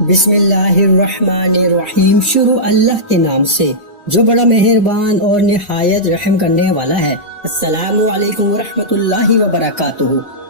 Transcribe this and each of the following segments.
بسم اللہ الرحمن الرحیم۔ شروع اللہ کے نام سے جو بڑا مہربان اور نہایت رحم کرنے والا ہے۔ السلام علیکم ورحمۃ اللہ وبرکاتہ۔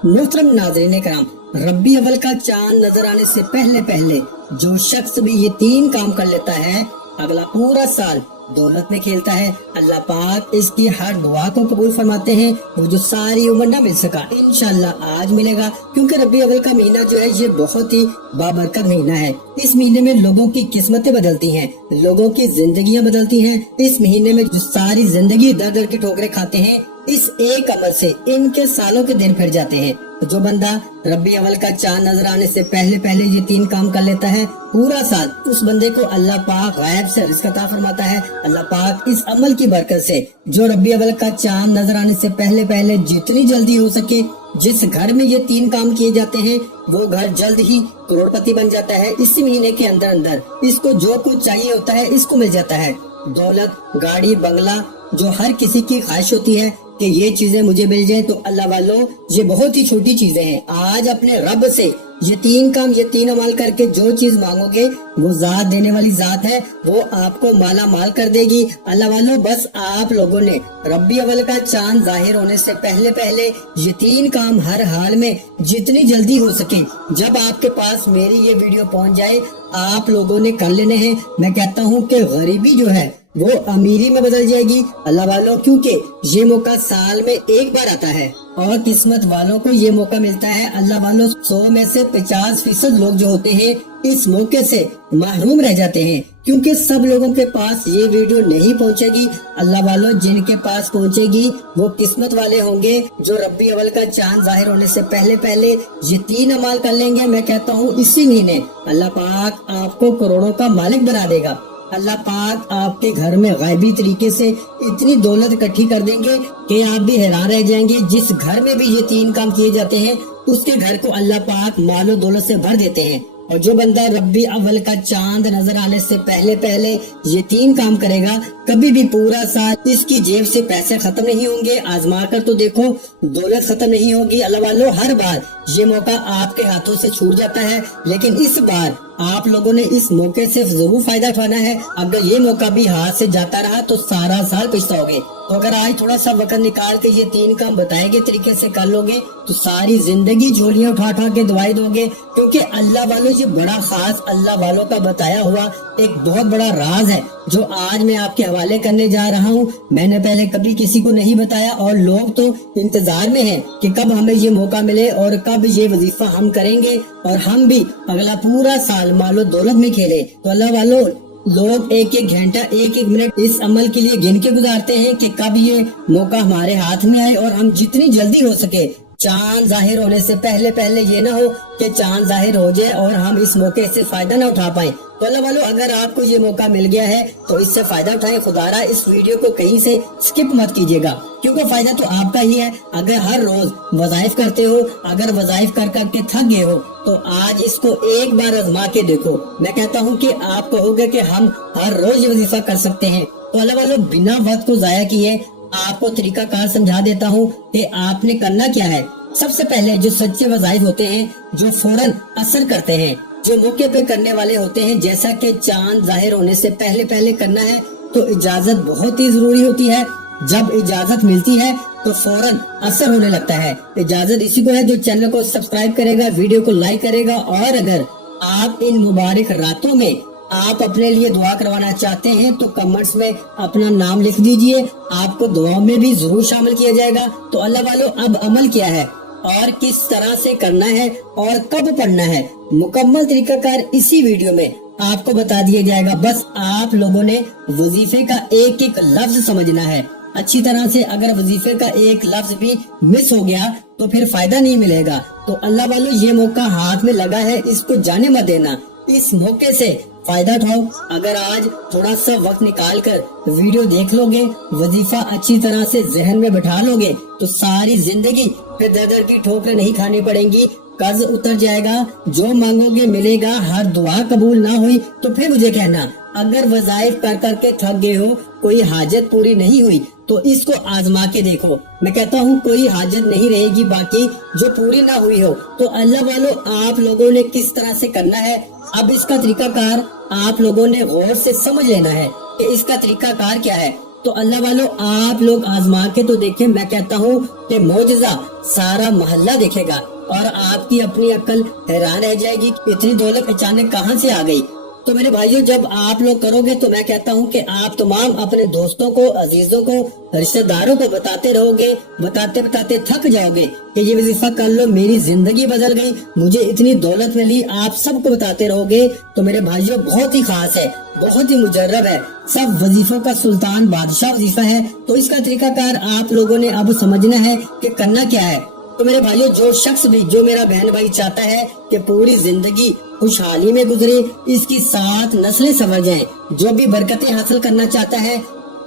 محترم ناظرین کرام، ربیع اول کا چاند نظر آنے سے پہلے جو شخص بھی یہ 3 کام کر لیتا ہے، اگلا پورا سال دولت میں کھیلتا ہے۔ اللہ پاک اس کی ہر دعا کو قبول فرماتے ہیں۔ وہ جو ساری عمر نہ مل سکا، انشاءاللہ آج ملے گا، کیونکہ ربیع اول کا مہینہ جو ہے یہ بہت ہی بابرکت مہینہ ہے۔ اس مہینے میں لوگوں کی قسمتیں بدلتی ہیں، لوگوں کی زندگیاں بدلتی ہیں۔ اس مہینے میں جو ساری زندگی در در کی ٹھوکریں کھاتے ہیں، اس ایک عمل سے ان کے سالوں کے دن پھر جاتے ہیں۔ جو بندہ ربیع اول کا چاند نظر آنے سے پہلے یہ 3 کام کر لیتا ہے، پورا سال اس بندے کو اللہ پاک غیب سے رزق عطا فرماتا ہے۔ اللہ پاک اس عمل کی برکت سے جو ربیع اول کا چاند نظر آنے سے پہلے جتنی جلدی ہو سکے جس گھر میں یہ 3 کام کیے جاتے ہیں، وہ گھر جلد ہی کروڑ پتی بن جاتا ہے۔ اسی مہینے کے اندر اس کو جو کچھ چاہیے ہوتا ہے اس کو مل جاتا ہے۔ دولت، گاڑی، بنگلہ، جو ہر کسی کی خواہش ہوتی ہے کہ یہ چیزیں مجھے مل جائیں، تو اللہ والوں یہ بہت ہی چھوٹی چیزیں ہیں۔ آج اپنے رب سے یہ 3 کام، یہ 3 عمل کر کے جو چیز مانگو گے، وہ ذات دینے والی ذات ہے، وہ آپ کو مالا مال کر دے گی۔ اللہ والوں، بس آپ لوگوں نے ربیع اول کا چاند ظاہر ہونے سے پہلے یہ 3 کام ہر حال میں جتنی جلدی ہو سکے، جب آپ کے پاس میری یہ ویڈیو پہنچ جائے، آپ لوگوں نے کر لینے ہیں۔ میں کہتا ہوں کہ غریبی جو ہے وہ امیری میں بدل جائے گی اللہ والوں، کیونکہ یہ موقع سال میں ایک بار آتا ہے اور قسمت والوں کو یہ موقع ملتا ہے۔ اللہ والوں، 100 میں سے 50% لوگ جو ہوتے ہیں اس موقع سے محروم رہ جاتے ہیں، کیونکہ سب لوگوں کے پاس یہ ویڈیو نہیں پہنچے گی۔ اللہ والوں، جن کے پاس پہنچے گی وہ قسمت والے ہوں گے، جو ربیع اول کا چاند ظاہر ہونے سے پہلے یہ 3 اعمال کر لیں گے۔ میں کہتا ہوں اسی مہینے اللہ پاک آپ کو کروڑوں کا مالک بنا دے گا۔ اللہ پاک آپ کے گھر میں غیبی طریقے سے اتنی دولت اکٹھی کر دیں گے کہ آپ بھی حیران رہ جائیں گے۔ جس گھر میں بھی یہ 3 کام کیے جاتے ہیں، اس کے گھر کو اللہ پاک مال و دولت سے بھر دیتے ہیں۔ اور جو بندہ ربیع اول کا چاند نظر آنے سے پہلے یہ 3 کام کرے گا، کبھی بھی پورا سال اس کی جیب سے پیسے ختم نہیں ہوں گے۔ آزما کر تو دیکھو، دولت ختم نہیں ہوگی۔ اللہ والوں، ہر بار یہ موقع آپ کے ہاتھوں سے چھوٹ جاتا ہے، لیکن اس بار آپ لوگوں نے اس موقع سے ضرور فائدہ اٹھانا ہے۔ اگر یہ موقع بھی ہاتھ سے جاتا رہا تو سارا سال پچھتاؤ گے۔ تو اگر آج تھوڑا سا وقت نکال کے یہ 3 کام بتائے گئے طریقے سے کر لو گے تو ساری زندگی جھولیاں اٹھا کے دعائیں دو گے، کیونکہ اللہ والوں یہ بڑا خاص اللہ والوں کا بتایا ہوا ایک بہت بڑا راز ہے جو آج میں آپ کے حوالے کرنے جا رہا ہوں۔ میں نے پہلے کبھی کسی کو نہیں بتایا، اور لوگ تو انتظار میں ہیں کہ کب ہمیں یہ موقع ملے اور کب یہ وظیفہ ہم کریں گے اور ہم بھی اگلا پورا سال مال و دولت میں کھیلے۔ تو اللہ والوں، لوگ ایک گھنٹہ، ایک منٹ اس عمل کے لیے گن کے گزارتے ہیں کہ کب یہ موقع ہمارے ہاتھ میں آئے، اور ہم جتنی جلدی ہو سکے، چاند ظاہر ہونے سے پہلے یہ نہ ہو کہ چاند ظاہر ہو جائے اور ہم اس موقع سے فائدہ نہ اٹھا پائیں۔ تو اللہ والوں، اگر آپ کو یہ موقع مل گیا ہے تو اس سے فائدہ اٹھائیں۔ خدا را اس ویڈیو کو کہیں سے سکپ مت کیجیے گا، کیونکہ فائدہ تو آپ کا ہی ہے۔ اگر ہر روز وظائف کرتے ہو، اگر وظائف کر کے تھک گئے ہو، تو آج اس کو ایک بار آزما کے دیکھو۔ میں کہتا ہوں کہ آپ کہو گے کہ ہم ہر روز یہ وظیفہ کر سکتے ہیں۔ تو اللہ والوں، بنا وقت کو ضائع کیے آپ کو طریقہ کار سمجھا دیتا ہوں کہ آپ نے کرنا کیا ہے۔ سب سے پہلے جو سچے وظائف ہوتے ہیں، جو فوراً اثر کرتے ہیں، جو موقع پہ کرنے والے ہوتے ہیں، جیسا کہ چاند ظاہر ہونے سے پہلے کرنا ہے، تو اجازت بہت ہی ضروری ہوتی ہے۔ جب اجازت ملتی ہے تو فوراً اثر ہونے لگتا ہے۔ اجازت اسی کو ہے جو چینل کو سبسکرائب کرے گا، ویڈیو کو لائک کرے گا، اور اگر آپ ان مبارک راتوں میں آپ اپنے لیے دعا کروانا چاہتے ہیں تو کمنٹس میں اپنا نام لکھ دیجئے، آپ کو دعا میں بھی ضرور شامل کیا جائے گا۔ تو اللہ والوں، اب عمل کیا ہے اور کس طرح سے کرنا ہے اور کب پڑھنا ہے، مکمل طریقہ کار اسی ویڈیو میں آپ کو بتا دیا جائے گا۔ بس آپ لوگوں نے وظیفے کا ایک لفظ سمجھنا ہے اچھی طرح سے۔ اگر وظیفے کا ایک لفظ بھی مس ہو گیا تو پھر فائدہ نہیں ملے گا۔ تو اللہ والوں، یہ موقع ہاتھ میں لگا ہے، اس کو جانے مت دینا، اس موقع سے فائدہ اٹھاؤ۔ اگر آج تھوڑا سا وقت نکال کر ویڈیو دیکھ لو گے، وظیفہ اچھی طرح سے ذہن میں بٹھا لو گے، تو ساری زندگی پھر در کی ٹھوکریں نہیں کھانی پڑیں گی، قرض اتر جائے گا، جو مانگو گے ملے گا۔ ہر دعا قبول نہ ہوئی تو پھر مجھے کہنا۔ اگر وظائف کر کے تھک گئے ہو، کوئی حاجت پوری نہیں ہوئی، تو اس کو آزما کے دیکھو۔ میں کہتا ہوں کوئی حاجت نہیں رہے گی باقی جو پوری نہ ہوئی ہو۔ تو اللہ والوں، آپ لوگوں نے کس طرح سے کرنا ہے اب اس کا طریقہ کار آپ لوگوں نے غور سے سمجھ لینا ہے کہ اس کا طریقہ کار کیا ہے۔ تو اللہ والوں آپ لوگ آزما کے تو دیکھیں، میں کہتا ہوں کہ معجزہ سارا محلہ دیکھے گا اور آپ کی اپنی عقل حیران رہ جائے گی کہ اتنی دولت اچانک کہاں سے آ گئی۔ تو میرے بھائیوں جب آپ لوگ کرو گے تو میں کہتا ہوں کہ آپ تمام اپنے دوستوں کو، عزیزوں کو، رشتہ داروں کو بتاتے رہو گے، بتاتے بتاتے تھک جاؤ گے کہ یہ وظیفہ کر لو، میری زندگی بدل گئی، مجھے اتنی دولت ملی۔ آپ سب کو بتاتے رہو گے تو میرے بھائیوں بہت ہی خاص ہے، بہت ہی مجرب ہے، سب وظیفوں کا سلطان بادشاہ وظیفہ ہے۔ تو اس کا طریقہ کار آپ لوگوں نے اب سمجھنا ہے کہ کرنا کیا ہے۔ تو میرے بھائیوں جو شخص بھی، جو میرا بہن بھائی چاہتا ہے کہ پوری زندگی خوشحالی میں گزرے، اس کی 7 نسلیں سنور جائیں، جو بھی برکتیں حاصل کرنا چاہتا ہے،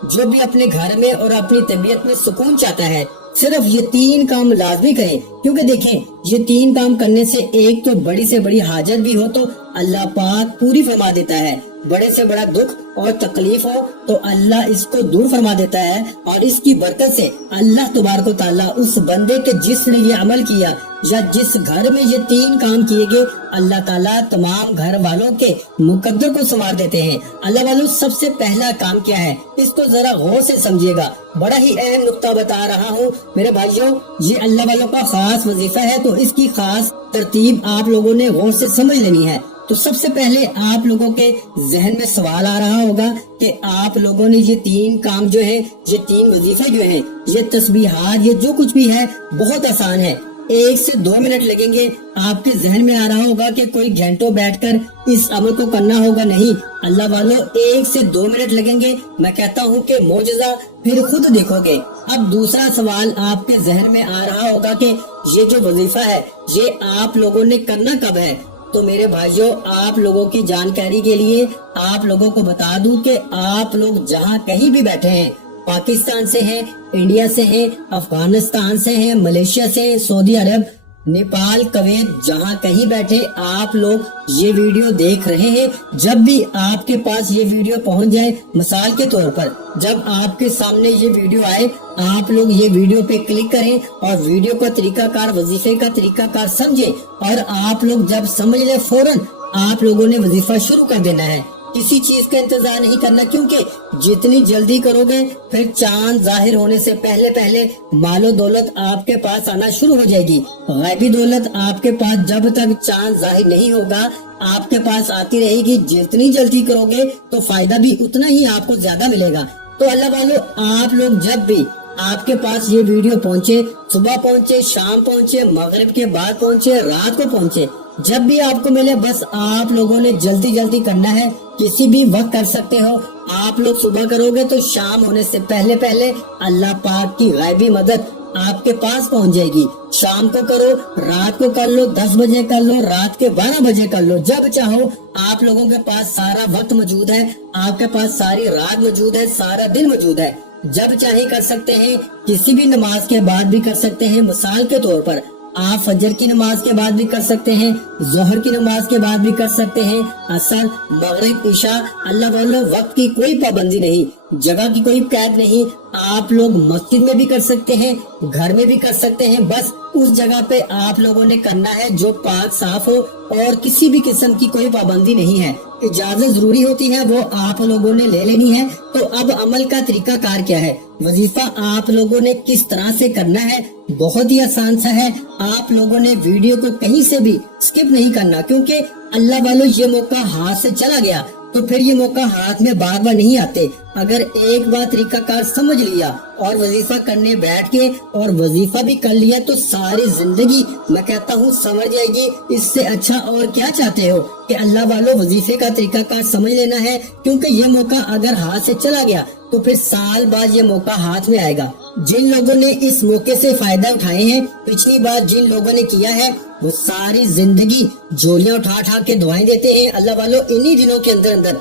جو بھی اپنے گھر میں اور اپنی طبیعت میں سکون چاہتا ہے، صرف یہ 3 کام لازمی کریں۔ کیونکہ دیکھیں یہ 3 کام کرنے سے ایک تو بڑی سے بڑی حاجت بھی ہو تو اللہ پاک پوری فرما دیتا ہے، بڑے سے بڑا دکھ اور تکلیف ہو تو اللہ اس کو دور فرما دیتا ہے، اور اس کی برکت سے اللہ تبارک و تعالیٰ اس بندے کے جس نے یہ عمل کیا یا جس گھر میں یہ 3 کام کیے گئے، اللہ تعالیٰ تمام گھر والوں کے مقدر کو سنوار دیتے ہیں۔ اللہ والوں سب سے پہلا کام کیا ہے، اس کو ذرا غور سے سمجھیے گا، بڑا ہی اہم نقطہ بتا رہا ہوں میرے بھائیوں، یہ اللہ والوں کا خاص وظیفہ ہے تو اس کی خاص ترتیب آپ لوگوں نے غور سے سمجھ لینی ہے۔ تو سب سے پہلے آپ لوگوں کے ذہن میں سوال آ رہا ہوگا کہ آپ لوگوں نے یہ 3 کام جو ہیں، یہ 3 وظیفے جو ہیں، یہ تسبیحات، یہ جو کچھ بھی ہے بہت آسان ہے، 1 سے 2 منٹ لگیں گے۔ آپ کے ذہن میں آ رہا ہوگا کہ کوئی گھنٹوں بیٹھ کر اس عمل کو کرنا ہوگا، نہیں اللہ والوں 1 سے 2 منٹ لگیں گے۔ میں کہتا ہوں کہ معجزہ پھر خود دیکھو گے۔ اب دوسرا سوال آپ کے ذہن میں آ رہا ہوگا کہ یہ جو وظیفہ ہے یہ آپ لوگوں نے کرنا کب ہے؟ تو میرے بھائیوں آپ لوگوں کی جانکاری کے لیے آپ لوگوں کو بتا دوں کہ آپ لوگ جہاں کہیں بھی بیٹھے ہیں، پاکستان سے ہیں، انڈیا سے ہیں، افغانستان سے ہیں، ملیشیا سے ہیں، سعودی عرب، نیپال، کویت، جہاں کہیں بیٹھے آپ لوگ یہ ویڈیو دیکھ رہے ہیں، جب بھی آپ کے پاس یہ ویڈیو پہنچ جائے، مثال کے طور پر جب آپ کے سامنے یہ ویڈیو آئے، آپ لوگ یہ ویڈیو پہ کلک کریں اور ویڈیو کا طریقہ کار، وظیفے کا طریقہ کار سمجھیں، اور آپ لوگ جب سمجھ لیں فوراً آپ لوگوں نے وظیفہ شروع کر دینا ہے، کسی چیز کا انتظار نہیں کرنا، کیونکہ جتنی جلدی کرو گے پھر چاند ظاہر ہونے سے پہلے پہلے مال و دولت آپ کے پاس آنا شروع ہو جائے گی۔ غیبی دولت آپ کے پاس جب تک چاند ظاہر نہیں ہوگا آپ کے پاس آتی رہے گی، جتنی جلدی کرو گے تو فائدہ بھی اتنا ہی آپ کو زیادہ ملے گا۔ تو اللہ والوں آپ لوگ جب بھی آپ کے پاس یہ ویڈیو پہنچے، صبح پہنچے، شام پہنچے، مغرب کے بعد پہنچے، رات کو پہنچے، جب بھی آپ کو ملے بس آپ لوگوں نے جلدی جلدی کرنا ہے، کسی بھی وقت کر سکتے ہو۔ آپ لوگ صبح کرو گے تو شام ہونے سے پہلے پہلے اللہ پاک کی غیبی مدد آپ کے پاس پہنچ جائے گی۔ شام کو کرو، رات کو کر لو، 10 بجے کر لو، رات کے 12 بجے کر لو، جب چاہو۔ آپ لوگوں کے پاس سارا وقت موجود ہے، آپ کے پاس ساری رات موجود ہے، سارا دن موجود ہے، جب چاہے کر سکتے ہیں، کسی بھی نماز کے بعد بھی کر سکتے ہیں۔ مثال کے طور پر آپ فجر کی نماز کے بعد بھی کر سکتے ہیں، ظہر کی نماز کے بعد بھی کر سکتے ہیں، عصر، مغرب، عشاء۔ اللہ والوں وقت کی کوئی پابندی نہیں، جگہ کی کوئی قید نہیں، آپ لوگ مسجد میں بھی کر سکتے ہیں، گھر میں بھی کر سکتے ہیں، بس اس جگہ پہ آپ لوگوں نے کرنا ہے جو پاک صاف ہو اور کسی بھی قسم کی کوئی پابندی نہیں ہے۔ اجازت ضروری ہوتی ہے، وہ آپ لوگوں نے لے لینی ہے۔ تو اب عمل کا طریقہ کار کیا ہے، وظیفہ آپ لوگوں نے کس طرح سے کرنا ہے، بہت ہی آسان سا ہے۔ آپ لوگوں نے ویڈیو کو کہیں سے بھی سکپ نہیں کرنا، کیونکہ اللہ والوں یہ موقع ہاتھ سے چلا گیا تو پھر یہ موقع ہاتھ میں بار بار نہیں آتے۔ اگر ایک بار طریقہ کار سمجھ لیا اور وظیفہ کرنے بیٹھ کے اور وظیفہ بھی کر لیا تو ساری زندگی میں کہتا ہوں سمجھ جائے گی۔ اس سے اچھا اور کیا چاہتے ہو کہ اللہ والوں وظیفے کا طریقہ کار سمجھ لینا ہے، کیونکہ یہ موقع اگر ہاتھ سے چلا گیا تو پھر سال بعد یہ موقع ہاتھ میں آئے گا۔ جن لوگوں نے اس موقع سے فائدہ اٹھائے ہیں، پچھلی بار جن لوگوں نے کیا ہے، وہ ساری زندگی جھولیاں اٹھا اٹھا کے دعائیں دیتے ہیں۔ اللہ والوں انہی دنوں کے اندر اندر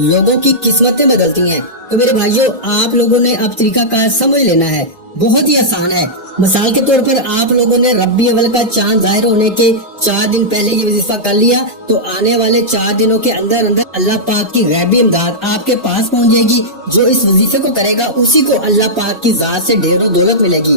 لوگوں کی قسمتیں بدلتی ہیں۔ تو میرے بھائیوں آپ لوگوں نے اب طریقہ کار سمجھ لینا ہے، بہت ہی آسان ہے۔ مثال کے طور پر آپ لوگوں نے ربیع اول کا چاند ظاہر ہونے کے 4 دن پہلے یہ وظیفہ کر لیا تو آنے والے 4 دنوں کے اندر اندر اللہ پاک کی غیبی امداد آپ کے پاس پہنچ جائے گی۔ جو اس وظیفے کو کرے گا اسی کو اللہ پاک کی ذات سے ڈھیر و دولت ملے گی۔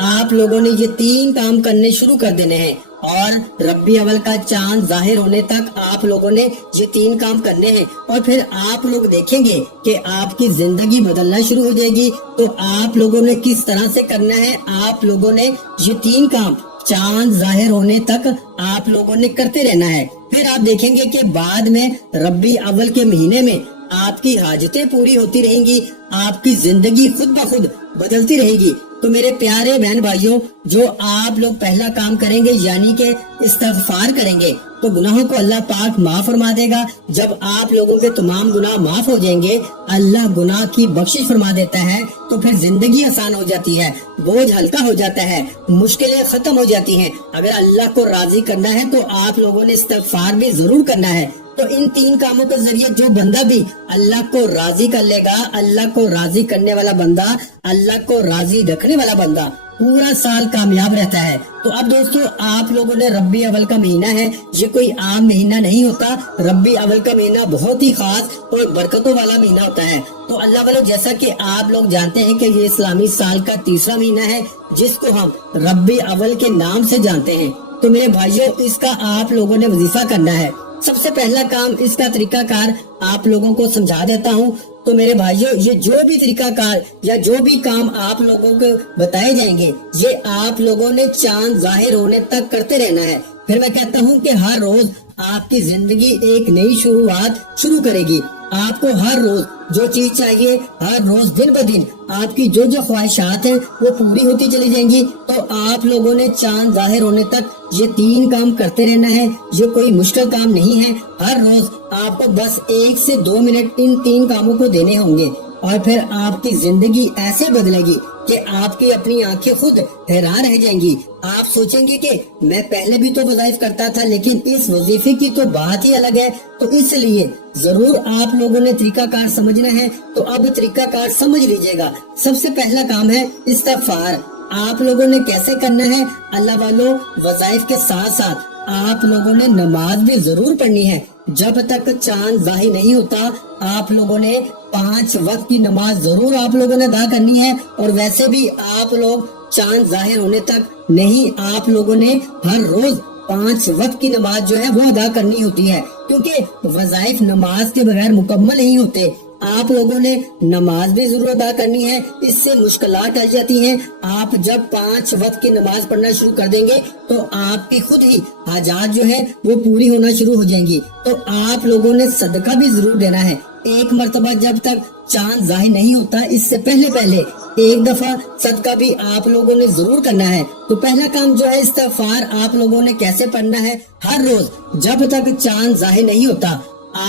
آپ لوگوں نے یہ 3 کام کرنے شروع کر دینے ہیں اور ربی اول کا چاند ظاہر ہونے تک آپ لوگوں نے یہ 3 کام کرنے ہیں، اور پھر آپ لوگ دیکھیں گے کہ آپ کی زندگی بدلنا شروع ہو جائے گی۔ تو آپ لوگوں نے کس طرح سے کرنا ہے، آپ لوگوں نے یہ 3 کام چاند ظاہر ہونے تک آپ لوگوں نے کرتے رہنا ہے۔ پھر آپ دیکھیں گے کہ بعد میں ربی اول کے مہینے میں آپ کی حاجتیں پوری ہوتی رہیں گی، آپ کی زندگی خود بخود بدلتی رہے گی۔ تو میرے پیارے بہن بھائیوں، جو آپ لوگ پہلا کام کریں گے یعنی کہ استغفار کریں گے تو گناہوں کو اللہ پاک معاف فرما دے گا۔ جب آپ لوگوں کے تمام گناہ معاف ہو جائیں گے، اللہ گناہ کی بخشش فرما دیتا ہے، تو پھر زندگی آسان ہو جاتی ہے، بوجھ ہلکا ہو جاتا ہے، مشکلیں ختم ہو جاتی ہیں۔ اگر اللہ کو راضی کرنا ہے تو آپ لوگوں نے استغفار بھی ضرور کرنا ہے۔ تو ان 3 کاموں کے ذریعے جو بندہ بھی اللہ کو راضی کر لے گا، اللہ کو راضی کرنے والا بندہ، اللہ کو راضی رکھنے والا بندہ پورا سال کامیاب رہتا ہے۔ تو اب دوستو، آپ لوگوں نے ربی اول کا مہینہ ہے، یہ کوئی عام مہینہ نہیں ہوتا، ربی اول کا مہینہ بہت ہی خاص اور برکتوں والا مہینہ ہوتا ہے۔ تو اللہ والو، جیسا کہ آپ لوگ جانتے ہیں کہ یہ اسلامی سال کا 3واں مہینہ ہے جس کو ہم ربی اول کے نام سے جانتے ہیں۔ تو میرے بھائیوں، اس کا آپ لوگوں نے وظیفہ کرنا ہے۔ سب سے پہلا کام، اس کا طریقہ کار آپ لوگوں کو سمجھا دیتا ہوں۔ تو میرے بھائیوں، یہ جو بھی طریقہ کار یا جو بھی کام آپ لوگوں کو بتائے جائیں گے، یہ آپ لوگوں نے چاند ظاہر ہونے تک کرتے رہنا ہے۔ پھر میں کہتا ہوں کہ ہر روز آپ کی زندگی ایک نئی شروعات شروع کرے گی۔ آپ کو ہر روز جو چیز چاہیے، ہر روز دن بہ دن آپ کی جو خواہشات ہیں وہ پوری ہوتی چلی جائیں گی۔ تو آپ لوگوں نے چاند ظاہر ہونے تک یہ 3 کام کرتے رہنا ہے، یہ کوئی مشکل کام نہیں ہے۔ ہر روز آپ کو بس 1 سے 2 منٹ ان 3 کاموں کو دینے ہوں گے، اور پھر آپ کی زندگی ایسے بدلے گی کہ آپ کی اپنی آنکھیں خود حیران رہ جائیں گی۔ آپ سوچیں گے کہ میں پہلے بھی تو وظائف کرتا تھا لیکن اس وظیفے کی تو بات ہی الگ ہے۔ تو اس لیے ضرور آپ لوگوں نے طریقہ کار سمجھنا ہے۔ تو اب طریقہ کار سمجھ لیجئے گا۔ سب سے پہلا کام ہے استغفار۔ آپ لوگوں نے کیسے کرنا ہے؟ اللہ والوں، وظائف کے ساتھ ساتھ آپ لوگوں نے نماز بھی ضرور پڑھنی ہے۔ جب تک چاند ظاہر نہیں ہوتا، آپ لوگوں نے 5 وقت کی نماز ضرور آپ لوگوں نے ادا کرنی ہے۔ اور ویسے بھی آپ لوگ چاند ظاہر ہونے تک نہیں، آپ لوگوں نے ہر روز 5 وقت کی نماز جو ہے وہ ادا کرنی ہوتی ہے، کیونکہ وظائف نماز کے بغیر مکمل نہیں ہوتے۔ آپ لوگوں نے نماز بھی ضرور ادا کرنی ہے، اس سے مشکلات آ جاتی ہیں۔ آپ جب 5 وقت کی نماز پڑھنا شروع کر دیں گے تو آپ کی خود ہی حاجات جو ہے وہ پوری ہونا شروع ہو جائیں گی۔ تو آپ لوگوں نے صدقہ بھی ضرور دینا ہے۔ ایک مرتبہ جب تک چاند ظاہر نہیں ہوتا، اس سے پہلے ایک دفعہ صدقہ بھی آپ لوگوں نے ضرور کرنا ہے۔ تو پہلا کام جو ہے استغفار، آپ لوگوں نے کیسے پڑھنا ہے؟ ہر روز جب تک چاند ظاہر نہیں ہوتا،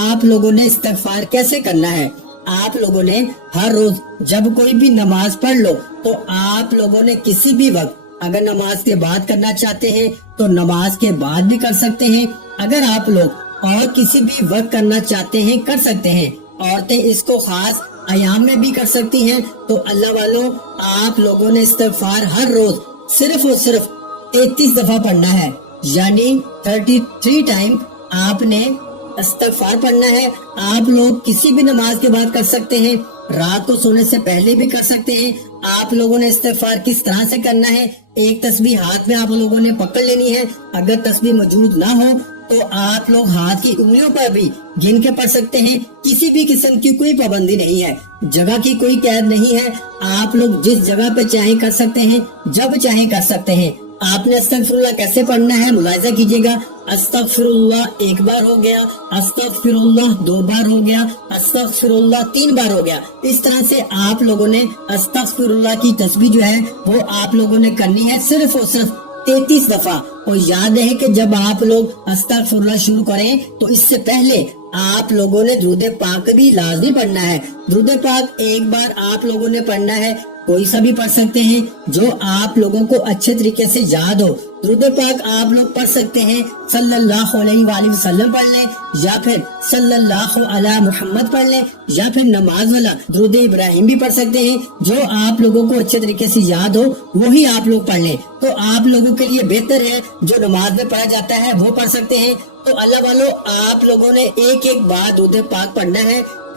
آپ لوگوں نے استغفار کیسے کرنا ہے؟ آپ لوگوں نے ہر روز جب کوئی بھی نماز پڑھ لو تو آپ لوگوں نے کسی بھی وقت، اگر نماز کے بعد کرنا چاہتے ہیں تو نماز کے بعد بھی کر سکتے ہیں، اگر آپ لوگ اور کسی بھی وقت کرنا چاہتے ہیں کر سکتے ہیں۔ عورتیں اس کو خاص ایام میں بھی کر سکتی ہیں۔ تو اللہ والوں، آپ لوگوں نے استغفار ہر روز صرف اور صرف 33 دفعہ پڑھنا ہے، یعنی 33 ٹائم آپ نے استغفار پڑھنا ہے۔ آپ لوگ کسی بھی نماز کے بعد کر سکتے ہیں، رات کو سونے سے پہلے بھی کر سکتے ہیں۔ آپ لوگوں نے استغفار کس طرح سے کرنا ہے؟ ایک تسبیح ہاتھ میں آپ لوگوں نے پکڑ لینی ہے، اگر تسبیح موجود نہ ہو تو آپ لوگ ہاتھ کی انگلیوں پر بھی گن کے پڑھ سکتے ہیں۔ کسی بھی قسم کی کوئی پابندی نہیں ہے، جگہ کی کوئی قید نہیں ہے، آپ لوگ جس جگہ پہ چاہیں کر سکتے ہیں، جب چاہیں کر سکتے ہیں۔ آپ نے استغفر اللہ کیسے پڑھنا ہے ملاحظہ کیجیے گا۔ استغفر اللہ 1 بار ہو گیا، استغفر اللہ 2 بار ہو گیا، استغفر اللہ 3 بار ہو گیا۔ اس طرح سے آپ لوگوں نے استغفر اللہ کی تسبیح جو ہے وہ آپ لوگوں نے کرنی ہے صرف اور صرف 33 دفعہ۔ اور یاد ہے کہ جب آپ لوگ استغفر اللہ شروع کریں تو اس سے پہلے آپ لوگوں نے درود پاک بھی لازمی پڑھنا ہے۔ درود پاک 1 بار آپ لوگوں نے پڑھنا ہے، کوئی سا بھی پڑھ سکتے ہیں جو آپ لوگوں کو اچھے طریقے سے یاد ہو۔ درود پاک آپ لوگ پڑھ سکتے ہیں صلی اللہ علیہ وآلہ وسلم پڑھ لیں، یا پھر صلی اللہ علی محمد پڑھ لیں، یا پھر نماز والا درود ابراہیم بھی پڑھ سکتے ہیں۔ جو آپ لوگوں کو اچھے طریقے سے یاد ہو وہی آپ لوگ پڑھ لیں۔ تو آپ لوگوں کے لیے بہتر ہے جو نماز میں پڑھا جاتا ہے وہ پڑھ سکتے ہیں۔ تو اللہ والو، آپ لوگوں نے ایک بار درود پاک پڑھنا ہے،